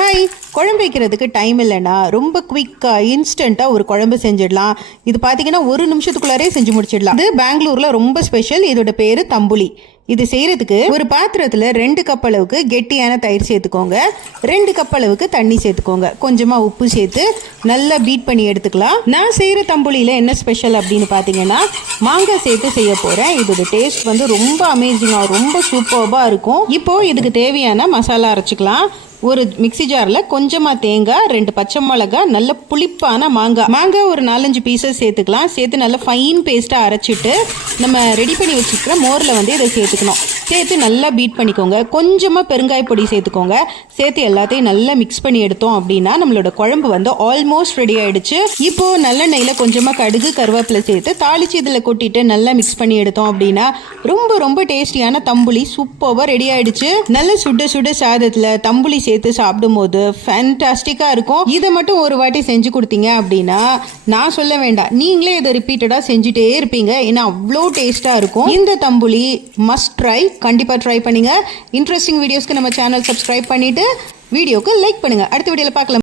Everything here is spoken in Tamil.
ஹாய், குழம்பு வைக்கிறதுக்கு டைம் இல்லைன்னா ரொம்ப குவிக்காக இன்ஸ்டண்ட்டாக ஒரு குழம்பு செஞ்சிடலாம். இது பார்த்தீங்கன்னா 1 நிமிஷத்துக்குள்ளாரே செஞ்சு முடிச்சிடலாம். இது பெங்களூரில் ரொம்ப ஸ்பெஷல். இதோட பேர் தம்புலி. இது செய்கிறதுக்கு ஒரு பாத்திரத்தில் 2 கப் அளவுக்கு கெட்டியான தயிர் சேர்த்துக்கோங்க. 2 கப் அளவுக்கு தண்ணி சேர்த்துக்கோங்க. கொஞ்சமாக உப்பு சேர்த்து நல்லா பீட் பண்ணி எடுத்துக்கலாம். நான் செய்கிற தம்புலியில் என்ன ஸ்பெஷல் அப்படின்னு பார்த்தீங்கன்னா மாங்காய் சேர்த்து செய்ய போகிறேன். இதோட டேஸ்ட் வந்து ரொம்ப அமேசிங்காக ரொம்ப சூப்பர்பாக இருக்கும். இப்போது இதுக்கு தேவையான மசாலா அரைச்சிக்கலாம். ஒரு மிக்சி ஜாரில் கொஞ்சமாக தேங்காய், 2 பச்சை மிளகாய், நல்ல புளிப்பான மாங்காய் ஒரு 4-5 பீசஸ் சேர்த்துக்கலாம். சேர்த்து நல்லா ஃபைன் பேஸ்ட்டாக அரைச்சிட்டு நம்ம ரெடி பண்ணி வச்சுக்கிற மோரில் வந்து இதை சேர்த்துக்கணும். சேர்த்து நல்லா பீட் பண்ணிக்கோங்க. கொஞ்சமாக பெருங்காய பொடி சேர்த்துக்கோங்க. சேர்த்து எல்லாத்தையும் நல்லா மிக்ஸ் பண்ணி எடுத்தோம் அப்படின்னா நம்மளோட குழம்பு வந்து ஆல்மோஸ்ட் ரெடி ஆயிடுச்சு. இப்போது நல்லெண்ணெயில் கொஞ்சமாக கடுகு கருவேப்பிலை சேர்த்து தாளித்து இதில் கொட்டிட்டு நல்லா மிக்ஸ் பண்ணி எடுத்தோம் அப்படின்னா ரொம்ப ரொம்ப டேஸ்டியான தம்புலி சூப்பராக ரெடி ஆயிடுச்சு. நல்ல சுட சுட சாதத்தில் தம்புலி சேர்த்து சாப்பிடும்போது ஃபேண்டாஸ்டிக்காக இருக்கும். இதை மட்டும் ஒரு வாட்டி செஞ்சு கொடுத்தீங்க அப்படின்னா நான் சொல்ல வேண்டாம், நீங்களே இதை ரிப்பீட்டடாக செஞ்சுட்டே இருப்பீங்க. ஏன்னா அவ்வளோ டேஸ்ட்டாக இருக்கும். இந்த தம்புலி மஸ்ட் ட்ரை. கண்டிப்பாக ட்ரை பண்ணுங்க. இன்ட்ரெஸ்டிங் வீடியோஸ்க்கு நம்ம சேனல் சப்ஸ்கிரைப் பண்ணிட்டு வீடியோக்கு லைக் பண்ணுங்க. அடுத்த வீடியோவில் பார்க்கலாம்.